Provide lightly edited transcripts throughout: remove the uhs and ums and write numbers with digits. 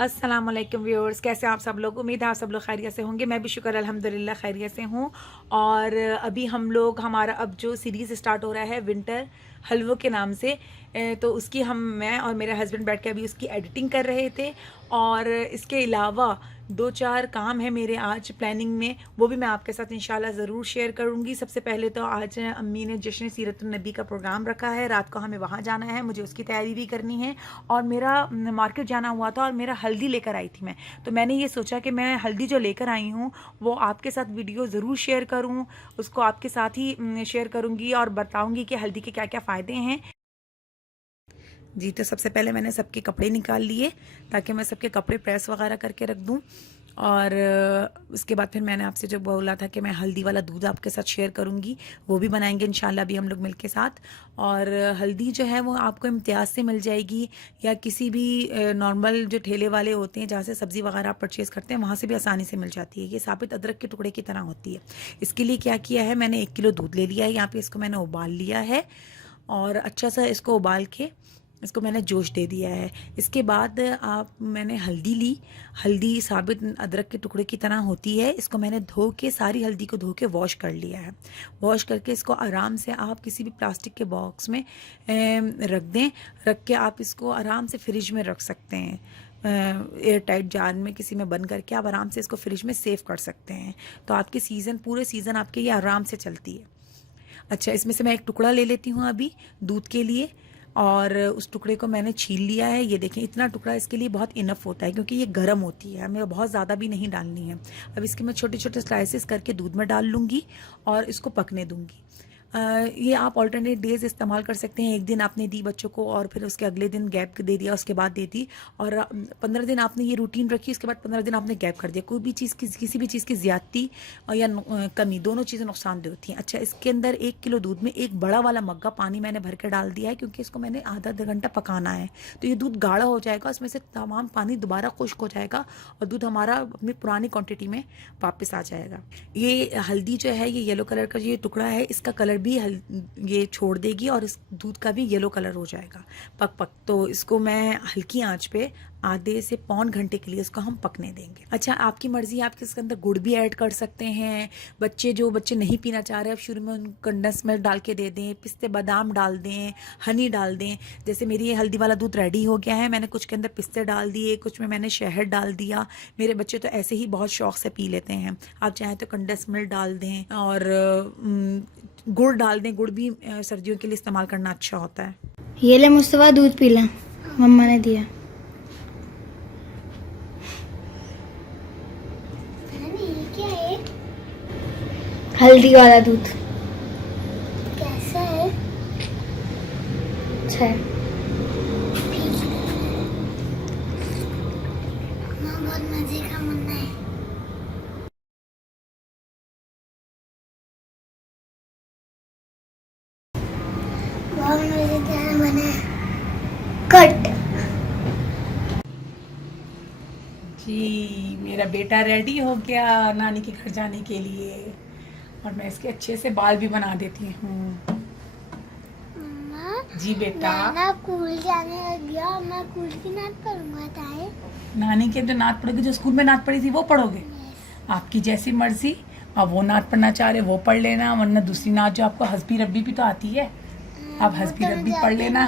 अस्सलाम वालेकुम व्यूअर्स, कैसे हैं आप सब लोग। उम्मीद है आप सब लोग खैरियत से होंगे। मैं भी शुक्र अल्हम्दुलिल्लाह खैरियत से हूँ। और अभी हम लोग हमारा अब जो सीरीज़ स्टार्ट हो रहा है विंटर हलवों के नाम से, तो उसकी मैं और मेरे हस्बैंड बैठ के अभी उसकी एडिटिंग कर रहे थे। और इसके अलावा 2-4 काम है मेरे आज प्लानिंग में, वो भी मैं आपके साथ इंशाल्लाह ज़रूर शेयर करूँगी। सबसे पहले तो आज अम्मी ने जश्न सीरतुन नबी का प्रोग्राम रखा है, रात को हमें वहाँ जाना है, मुझे उसकी तैयारी भी करनी है। और मेरा मार्केट जाना हुआ था और मेरा हल्दी लेकर आई थी मैं, तो मैंने ये सोचा कि मैं हल्दी जो लेकर आई हूँ वो आपके साथ वीडियो ज़रूर शेयर करूँ, उसको आपके साथ ही शेयर करूँगी और बताऊँगी कि हल्दी के क्या क्या फ़ायदे हैं। जी, तो सबसे पहले मैंने सबके कपड़े निकाल लिए ताकि मैं सबके कपड़े प्रेस वगैरह करके रख दूँ। और उसके बाद फिर मैंने आपसे जो बोला था कि मैं हल्दी वाला दूध आपके साथ शेयर करूँगी, वो भी बनाएंगे इंशाल्लाह अभी हम लोग मिल के साथ। और हल्दी जो है वो आपको इम्तियाज़ से मिल जाएगी, या किसी भी नॉर्मल जो ठेले वाले होते हैं जहाँ से सब्ज़ी वगैरह आप परचेज़ करते हैं वहाँ से भी आसानी से मिल जाती है। ये साबित अदरक के टुकड़े की तरह होती है। इसके लिए क्या किया है, मैंने 1 किलो दूध ले लिया है, यहाँ पर इसको मैंने उबाल लिया है और अच्छा सा इसको उबाल के इसको मैंने जोश दे दिया है। इसके बाद मैंने हल्दी ली। हल्दी साबित अदरक के टुकड़े की तरह होती है। इसको मैंने धो के, सारी हल्दी को धो के वॉश कर लिया है। वॉश करके इसको आराम से आप किसी भी प्लास्टिक के बॉक्स में रख दें। रख के आप इसको आराम से फ्रिज में रख सकते हैं, एयर टाइट जार में किसी में बंद करके आप आराम से इसको फ्रिज में सेव कर सकते हैं। तो आपके पूरे सीज़न आपके ये आराम से चलती है। अच्छा, इसमें से मैं एक टुकड़ा ले लेती हूँ अभी दूध के लिए, और उस टुकड़े को मैंने छील लिया है। ये देखें, इतना टुकड़ा इसके लिए बहुत इनफ होता है क्योंकि ये गर्म होती है, हमें बहुत ज़्यादा भी नहीं डालनी है। अब इसके मैं छोटे छोटे स्लाइसेस करके दूध में डाल लूँगी और इसको पकने दूँगी। ये आप ऑल्टरनेट डेज इस्तेमाल कर सकते हैं। एक दिन आपने दी बच्चों को और फिर उसके अगले दिन गैप दे दिया, उसके बाद दे दी, और 15 दिन आपने ये रूटीन रखी, उसके बाद 15 दिन आपने गैप कर दिया। कोई भी चीज़ की, किसी भी चीज़ की ज़्यादती या कमी, दोनों चीज़ें नुकसानदेह होती हैं। अच्छा, इसके अंदर 1 किलो दूध में एक बड़ा वाला मग्गा पानी मैंने भर के डाल दिया है क्योंकि इसको मैंने आधा घंटा पकाना है। तो ये दूध गाढ़ा हो जाएगा, उसमें से तमाम पानी दोबारा खुश्क हो जाएगा और दूध हमारा अपनी पुरानी क्वांटिटी में वापस आ जाएगा। ये हल्दी जो है, ये येलो कलर का ये टुकड़ा है, इसका कलर भी ये छोड़ देगी और इस दूध का भी येलो कलर हो जाएगा पक। तो इसको मैं हल्की आंच पे आधे से पौन घंटे के लिए इसको हम पकने देंगे। अच्छा, आपकी मर्जी, आप इसके अंदर गुड़ भी ऐड कर सकते हैं। जो बच्चे नहीं पीना चाह रहे, आप शुरू में उनको कंडेंस मिल्क डाल के दे दें, पिस्ते बादाम डाल दें, हनी डाल दें। जैसे मेरी ये हल्दी वाला दूध रेडी हो गया है, मैंने कुछ के अंदर पिस्ते डाल दिए, कुछ में मैंने शहद डाल दिया। मेरे बच्चे तो ऐसे ही बहुत शौक से पी लेते हैं। आप चाहें तो कंडेंस मिल्क डाल दें और गुड़ डाल दें। गुड़ भी सर्दियों के लिए इस्तेमाल करना अच्छा होता है। ये ले मुस्तफा, दूध पी ले, मम्मा ने दिया। हल्दी वाला दूध कैसा है? अच्छा है। बहुत मजे का बनना है। बहुत मजेदार बना है। कट। जी, मेरा बेटा रेडी हो गया नानी के घर जाने के लिए, और मैं इसके अच्छे से बाल भी बना देती हूँ। जी बेटा, मैं स्कूल जाने लग गया, मैं स्कूल की नात पढ़ूंगा। ताए नानी के जो नात पढ़ोगे, जो स्कूल में नात पढ़ी थी वो पढ़ोगे? आपकी जैसी मर्जी। अब वो नात पढ़ना चाह रहे वो पढ़ लेना, वरना दूसरी नात जो आपको हस्बी रब्बी भी तो आती है, आप हस्बी रब्बी पढ़ लेना।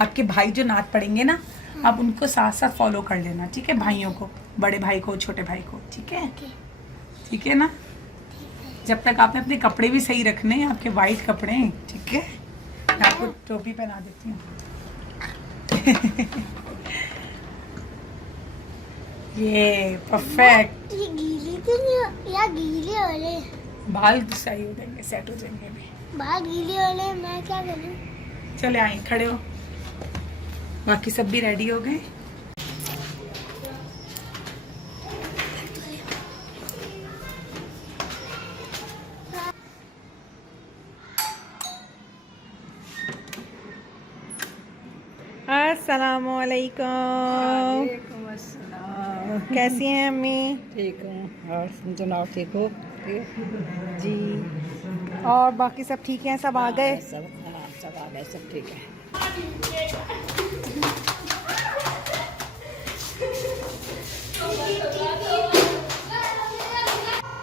आपके भाई जो नात पढ़ेंगे ना, आप उनको साथ साथ फॉलो कर लेना, ठीक है? भाइयों को, बड़े भाई को, छोटे भाई को, ठीक है? ठीक है ना? जब तक आपने अपने कपड़े भी सही रखने हैं, आपके वाइट कपड़े, ठीक है? मैं आपको टोपी पहना देती हूँ। ये परफेक्ट। ये गीली तो नहीं, या गीले वाले बाल सही हो जाएंगे, सेट हो जाएंगे भी। बाल गीले वाले मैं क्या करूँ? चले आए, खड़े हो। बाकी सब भी रेडी हो गए। अस्सलामुअलैकुम। कैसी हैं अम्मी? ठीक हूँ। और जनाब ठीक हो? जी, और बाकी सब ठीक हैं? सब आ गए? सब आ गए, सब ठीक है।